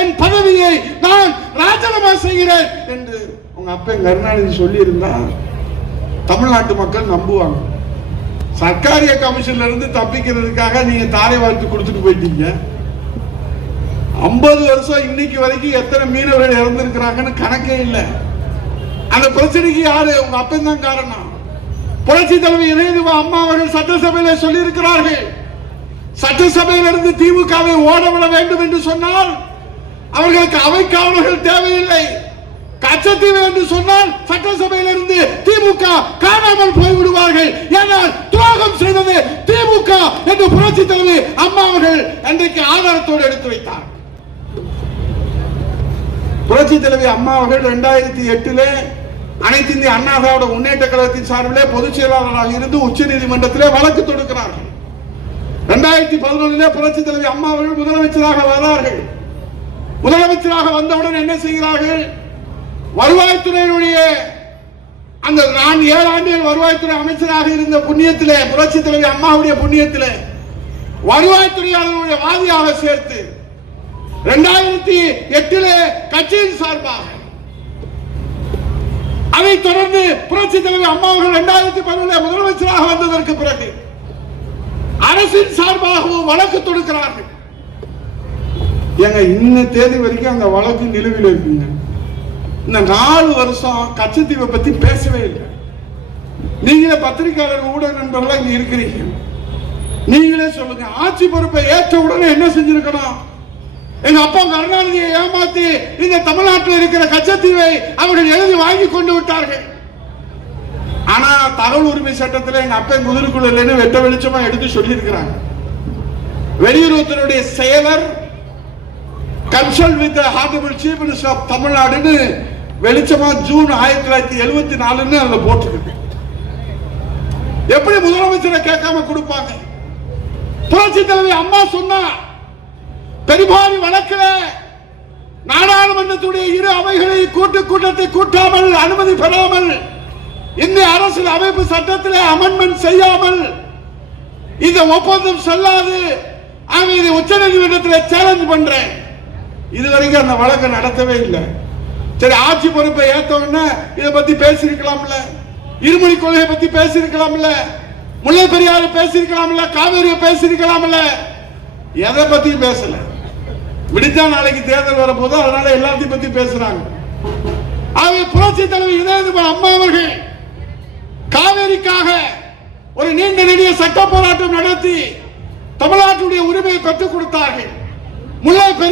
என் பதவியை நான் ராஜினாமா செய்கிறேன் என்று உங்க அப்பன் கருணாநிதி சொல்லி இருந்தா தமிழ்நாட்டு மக்கள் நம்புவாங்க. சர்க்காரிய கமிஷன்ல இருந்து தப்பிக்கிறதுக்காக நீங்க தாரை வார்த்து கொடுத்துட்டு போயிட்டீங்க. 50 வருஷம் இன்னைக்கு வரைக்கும் எத்தனை மீனவர்கள் இறந்திருக்கிறாங்கன்னு கணக்கே இல்லை. அந்த பிரச்சனைக்கு யாரு? உங்க அப்பன் தான் காரணம். புரட்சி தலைவி இளையராஜா அம்மா அவர்கள் சட்டசபையில சொல்லி இருக்கிறார்கள், சட்டசபையிலிருந்து திமுகவை ஓடவிட வேண்டும் என்று சொன்னால் அவர்களுக்கு அவை காவலர்கள் தேவையில்லை. கச்சத்தீவு என்று சொன்னால் சட்டசபையிலிருந்து திமுக காணாமல் போய்விடுவார்கள். ஏனால் துரோகம் செய்தது திமுக என்று புரட்சி தலைவி அம்மா அவர்கள் அன்றைக்கு ஆதாரத்தோடு எடுத்து வைத்தார். புரட்சி தலைவி அம்மா அவர்கள் 2008 அனைத்து இந்திய அண்ணா திராவிட முன்னேற்ற கழகத்தின் சார்பிலே பொதுச் செயலாளராக இருந்து உச்ச நீதிமன்றத்திலே வழக்கு தொடுக்கிறார்கள். 2011 புரட்சி தலைவி அம்மா அவர்கள் முதலமைச்சராக வரார்கள். முதலமைச்சராக வந்தவுடன் என்ன செய்கிறார்கள்? வருவாய்த்துறையினுடைய அந்த நான் 7 ஆண்டுகள் வருவாய்த்துறை அமைச்சராக இருந்த புண்ணியத்திலே, புரட்சி தலைவி அம்மாவுடைய புண்ணியத்திலே வருவாய்த்துறையாளர்களுடைய வாதியாக சேர்த்து 2008 கட்சியின் சார்பாக, அதைத் தொடர்ந்து புரட்சி தலைவி அம்மா அவர்கள் 2011 முதலமைச்சராக வந்ததற்கு பிறகு அரசின் சார்பாகவும் வழக்கு தொடுக்கிறார்கள். இன்ன தேதி வரைக்கும் அந்த வழக்கு நிலுவையில் இருக்குங்க. இந்த 4 வருஷம் கச்சத்தீவை பத்தி பேசவே இல்லை. நீங்களே பத்திரிகையாளர் ஊடக நண்பர்கள் இங்க இருக்கிறீங்க, நீங்களே சொல்லுங்க. ஆட்சி பொறுப்பை ஏற்ற உடனே என்ன செஞ்சிருக்கணும்? எங்க அப்பா கருணாநிதியை ஏமாத்தி இந்த தமிழ்நாட்டில் இருக்கிற கச்சத்தீவை அவர்கள் எழுதி வாங்கி கொண்டு விட்டார்கள். ஆனா தகவல் உரிமை சட்டத்தில் எங்க அப்பா குதிரைக்குள்ள வெட்ட வெளிச்சமா எடுத்து சொல்லி இருக்கிறாங்க. வெளியுறவுத்துறையுடைய செயலர் consult with honourable chief minister of தமிழ்நாடுன்னு வெளிச்சமா ஜூன் 1974 அதுல போட்டிருக்கு. எப்படி முதலமைச்சரை கேட்காம கொடுப்பாங்க? புரட்சி தலைவி அம்மா சொன்னா பெரும்பாரி வழக்கில் நாடாளுமன்றத்துடைய 2 அவைகளை கூட்டத்தை கூட்டாமல் அனுமதி பெறாமல் இந்திய அரசியல் அமைப்பு சட்டத்தில் அமெண்ட்மெண்ட் செய்யாமல் இந்த ஒப்பந்தம் செல்லாது. இதை உச்ச நீதிமன்றத்தில் சேலஞ்ச் பண்றேன். இதுவரைக்கும் அந்த வழக்கை நடத்தவே இல்லை. சரி, ஆட்சி பொறுப்பை ஏற்றவன இதை பத்தி பேசியிருக்கலாம்ல, இருமொழி கொள்கை பத்தி பேசியிருக்கலாம்ல, முல்லை பெரியாறு பேசியிருக்கலாம்ல, காவேரியை பேசியிருக்கலாம்ல, எதை பத்தி பேசல. விடுத்தா நாளைக்கு தேர்தல் வரப்போது, அதனால எல்லாத்தையும் பத்தி பேசுறாங்க. புரட்சி தலைவி இளையராஜா அம்மா அவர்கள் காவேரிக்காக ஒரு நீண்ட நெடிய சட்ட போராட்டம் நடத்தி தமிழ்நாட்டுடைய உரிமையை பெற்றுக் கொடுத்தார்கள். முல்லை பெரியாறு